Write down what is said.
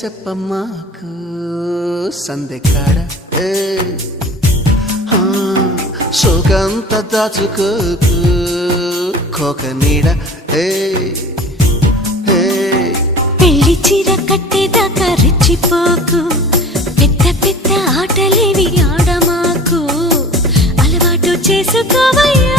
చెప్పమ్మాకు సందెకాడ సోకంత దాచుకోకు కోక నీడ పెళ్లి చీర కట్టేదాకా రెచ్చిపోకు పెద్ద పెద్ద ఆటలేవి ఆడమాకు అలవాటు చేసుకోవయ్యా